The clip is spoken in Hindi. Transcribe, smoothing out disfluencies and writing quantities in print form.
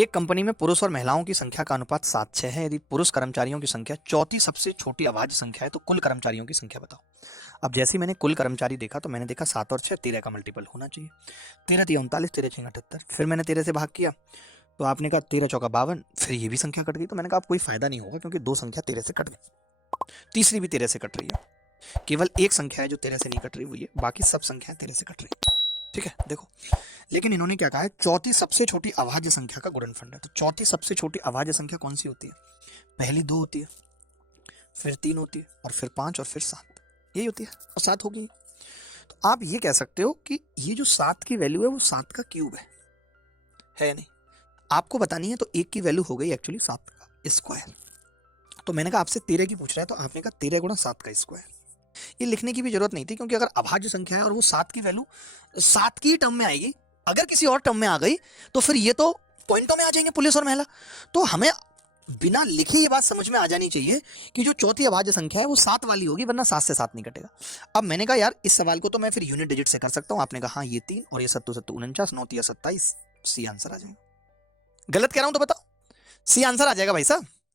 एक कंपनी में पुरुष और महिलाओं की संख्या का अनुपात 7:6 है। यदि पुरुष कर्मचारियों की संख्या चौथी सबसे छोटी अभाज्य संख्या है तो कुल कर्मचारियों की संख्या बताओ। अब जैसे ही मैंने कुल कर्मचारी देखा तो मैंने देखा 7 और 6 13 का मल्टीपल होना चाहिए। 13 3 39, 13 6 78। फिर मैंने 13 से भाग किया तो आपने कहा 13 चौका 52, फिर ये भी संख्या कट गई। तो मैंने कहा अब कोई फायदा नहीं होगा क्योंकि दो संख्या 13 से कट गई, तीसरी भी 13 से कट रही है। केवल एक संख्या है जो 13 से नहीं कट रही, वो ये, बाकी सब संख्या 13 से कट रही है। ठीक है, देखो। लेकिन इन्होंने क्या कहा है, चौथी सबसे छोटी अभाज्य संख्या का गुणनफल है। तो चौथी सबसे छोटी अभाज्य संख्या कौन सी होती है? पहली 2 होती है, फिर 3 होती है, और फिर 5 और फिर 7, यही होती है, और 7 होगी। तो आप ये कह सकते हो कि ये जो 7 की वैल्यू है वो 7 का क्यूब है या नहीं? आपको बतानी है तो एक की वैल्यू हो गई एक्चुअली 7 का स्क्वायर। तो मैंने कहा आपसे 13 की पूछ रहा है तो आपने कहा 13 गुणा 7 का स्क्वायर। ये लिखने की भी जरूरत नहीं थी क्योंकि अगर अभाज्य संख्या है और वो 7 की वैल्यू 7 की टर्म में आएगी, अगर किसी और टर्म में आ गई तो फिर ये तो पॉइंटों में आ जाएंगे पुलिस और महिला। तो हमें बिना लिखे ये बात समझ में आ जानी चाहिए कि जो चौथी अभाज्य संख्या है वो 7 वाली होगी, वरना 7 से 7 नहीं कटेगा। अब मैंने कहा यार इस सवाल को तो मैं फिर यूनिट डिजिट से कर सकता हूं। आपने कहा हाँ ये 3 और ये 7 7 49, 9 3 27, सी आंसर आ जाएगा। गलत कह रहा हूं तो बताओ, सी आंसर आ जाएगा भाई साहब।